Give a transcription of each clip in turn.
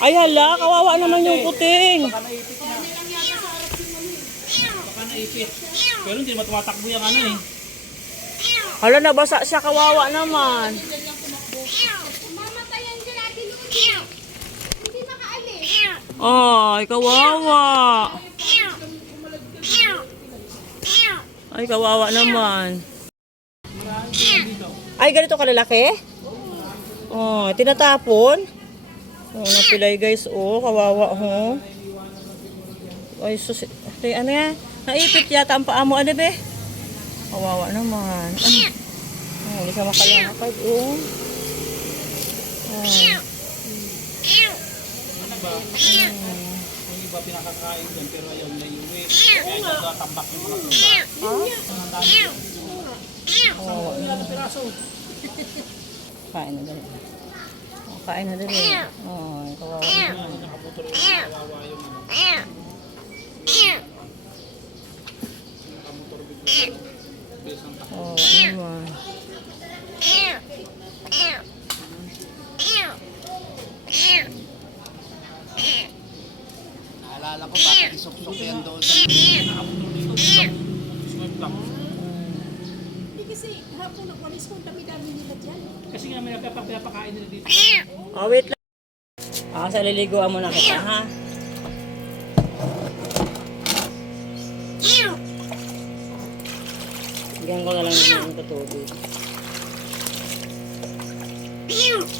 Ay hala, kawawa naman yung puting. Baka naipit na. Baka naipit. Pero hindi naman tumatakbo yung ano eh. Hala, nabasa siya, kawawa naman. Ay, kawawa. Ay, kawawa naman. Ay, ganito kalalaki? Oh, tinatapon. Oh, napilay guys. Oh, kawawa ho. Ay, sus... Ay, ano yan? Naipit yata ang paa mo. Ano be? Kawawa naman. Ano? Oh, hindi ka makalakad. Oh. Oh. Ano ba? Yung iba pinakakain doon pero ayaw na iuwi. Kaya nagtatambak yung mga pusa. Ang dami. Oh, na piraso. kain na dali. Oh, kain na. Oh, kawawa naman. Nakaputol yung kawawa ano. Ng takbo. Oh, naman. Naalala ko bakit isuksok yan doon sa Nakamotor dito. Smart lang. Kasi hapon nagwalis ko, dami-dami nila dyan. Kasi nga may napapakain nila dito. Oh, wait lang. Ah, sa liliguan mo na kita, ha? Bigyan ko na lang ng katubig. Hindi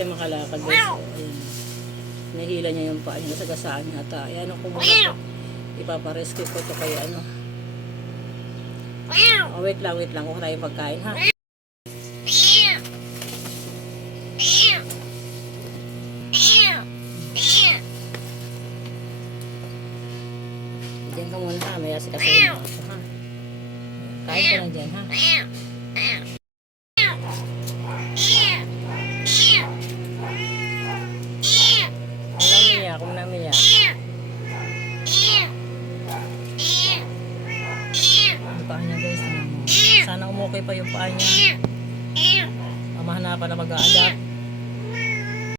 siya makalakad guys. Ayan. Nahila niya yung paa niya. Nasagasaan niya ata. Ayan muna. Ipaparescue ko to kay ano. Oh, wait lang, wait lang. Kuha tayo pagkain ha. Diyan ka muna ha. May asi kasi yung aso ha. Kain ka lang dyan ha. Kung namiya, kung namiya. Ang paa niya guys. tingnan mo. Sana umukay pa yung paa niya. Mamahanapan na mag-a-adapt.